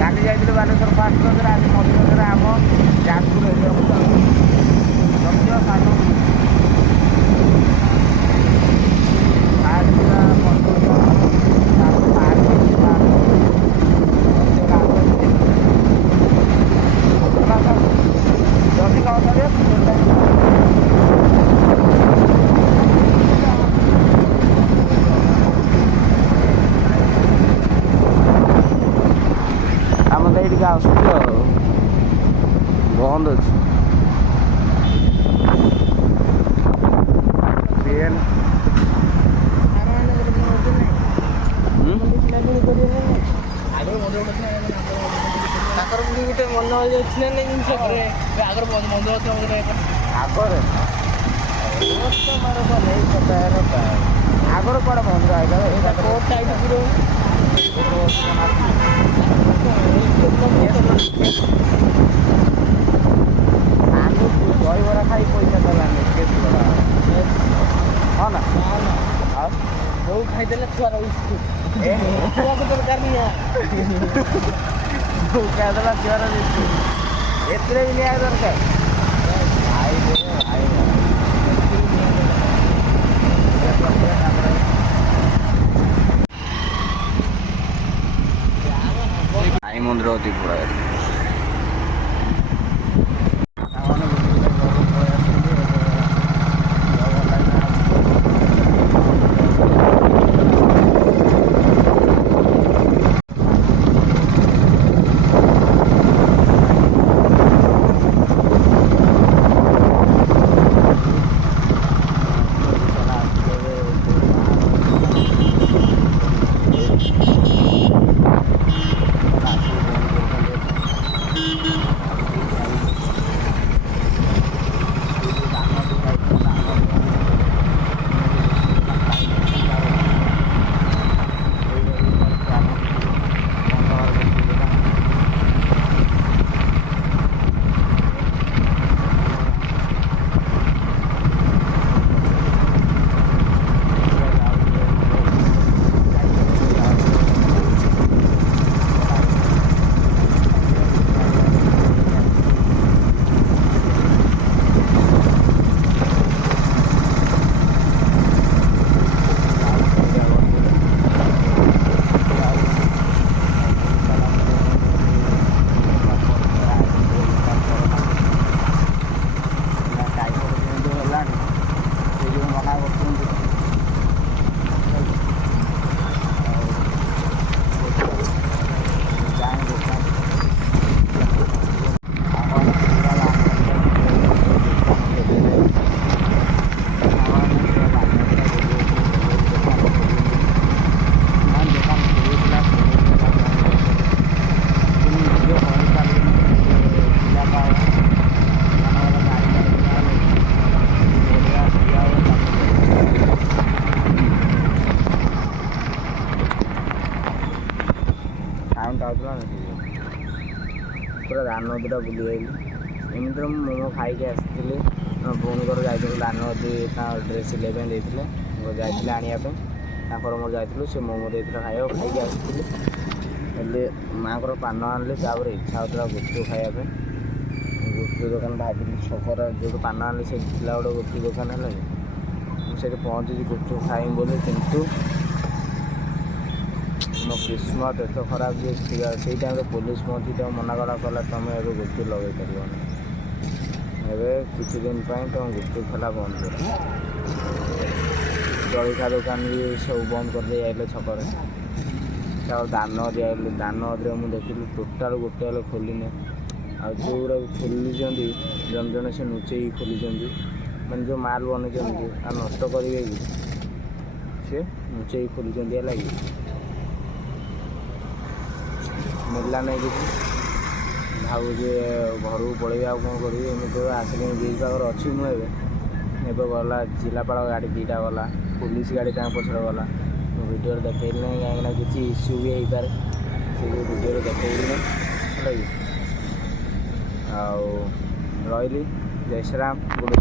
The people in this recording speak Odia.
କାଲି ଯାଇଥିଲି ବାଲେଶ୍ୱର ଫାଷ୍ଟ ରଜରେ, ଆଜି ମଝି ରଜରେ ଆମ ଯାଜପୁର ଆମର ଏଇଠିକି ଆସୁଛୁ ଆଉ ବନ୍ଦ ଅଛି। ତାଙ୍କର ପୁଣି ଗୋଟେ ମନ ଅଛି ନା ନାଇଁ ଜିନିଷ ଆଗର ବନ୍ଧ ଅଛି ଆଗରେ ଆଗରୁ କୁଆଡ଼େ ବନ୍ଧ ଆଇଲା ଏଇଟା କୋର୍ଟ ଟାଇଟ୍ ପୁରା ଦହିବରା ଖାଇ ପଇସା ଦେଲାନି ହଁ ନା ଆଉ ଯୋଉ ଖାଇଦେଲେ ଛୁଆର ଛୁଆକୁ ଦରକାର ନିଆ ଖାଇଦେଲା ଛୁଆର ଏଥିରେ ବି ନିଆ ଦରକାର। ସାଇ ମନ୍ଦିର ଅତି ପୁରା ପୁରା ଧାନ ନଦୀଟା ବୁଲି ଯାଇଲି। ଏମିତିରେ ମୁଁ ମୋମୋ ଖାଇକି ଆସିଥିଲି। ଭଉଣୀ ଘର ଯାଇଥିଲୁ ଧାନ ନଦୀ ତା ଡ୍ରେସ୍ ସିଲେଇ ପାଇଁ ଦେଇଥିଲେ, ଯାଇଥିଲେ ଆଣିବା ପାଇଁ। ତାଙ୍କର ମୋର ଯାଇଥିଲୁ, ସେ ମୋମୋ ଦେଇଥିଲେ ଖାଇବାକୁ, ଖାଇକି ଆସିଥିଲି। ହେଲେ ମାଆଙ୍କର ପାନ ଆଣିଲି, ତାପରେ ଇଚ୍ଛା ହେଉଥିଲା ଗୁପଚୁପ୍ ଖାଇବା ପାଇଁ। ଗୁପଚୁପ୍ ଦୋକାନ ଭାବିଲି ଛକରେ ଯେଉଁଠୁ ପାନ ଆଣିଲି ସେ ଥିଲା ଗୋଟେ ଗୁପଚୁପ୍ ଦୋକାନ ହେଲା କି ମୁଁ ସେଇଠି ପହଞ୍ଚିଛି ଗୁପଚୁପ୍ ଖାଇବି ବୋଲି, କିନ୍ତୁ ମୋ କିସ୍ମତ ଏତେ ଖରାପ ଯେ ସେଇ ଟାଇମ୍ରେ ପୋଲିସ ପହଞ୍ଚି ମନା କଲା ତୁମେ ଏବେ ଗୁପଚୁପ୍ ଲଗାଇ ପାରିବନି। ଏବେ କିଛି ଦିନ ପାଇଁ ତୁମ ଗୁପଚୁପ୍ ଖେଲା ବନ୍ଦ କର। ଜଳଖିଆ ଦୋକାନ ବି ସବୁ ବନ୍ଦ କରିଦେଇ ଆଇଲେ ଛକରେ। ତାପରେ ଦାନଗଦି ଆଇଲି, ଦାନଗଦିରେ ମୁଁ ଦେଖିଲି ଟୋଟାଲ୍ ଗୋଟେ ହେଲେ ଖୋଲିନି। ଆଉ ଯେଉଁଗୁଡ଼ା ଖୋଲିଛନ୍ତି ଜଣେ ଜଣେ ସେ ଲୁଚେଇକି ଖୋଲିଛନ୍ତି, ମାନେ ଯେଉଁ ମାଲ୍ ବନେଇଛନ୍ତି ଆଉ ନଷ୍ଟ କରିବେ କି ସେ ଲୁଚେଇକି ଖୋଲିଛନ୍ତି ହେଲା କି ମିଳିଲା ନାହିଁ କିଛି। ଭାବୁଛି ଘରକୁ ପଳେଇବି, ଆଉ କ'ଣ କରିବି। ଏମିତି ଆସିଲିଣି ବ୍ରିଜ୍ ପାଖରେ ଅଛି ମୁଁ ଏବେ ଗଲା ଜିଲ୍ଲାପାଳ ଗାଡ଼ି ଦୁଇଟା ଗଲା, ପୋଲିସ ଗାଡ଼ି ତାଙ୍କ ପଛରେ ଗଲା। ମୁଁ ଭିଡ଼ିଓରେ ଦେଖେଇଲି ନାହିଁ କାହିଁକିନା କିଛି ଇସ୍ୟୁ ବି ହେଇପାରେ, ସେ ଯେଉଁ ଭିଡ଼ିଓରେ ଦେଖେଇଲି ନାହିଁ ହେଲା କି। ଆଉ ରହିଲି, ଜୟ ଶ୍ରୀରାମ, ଗୁଡ଼।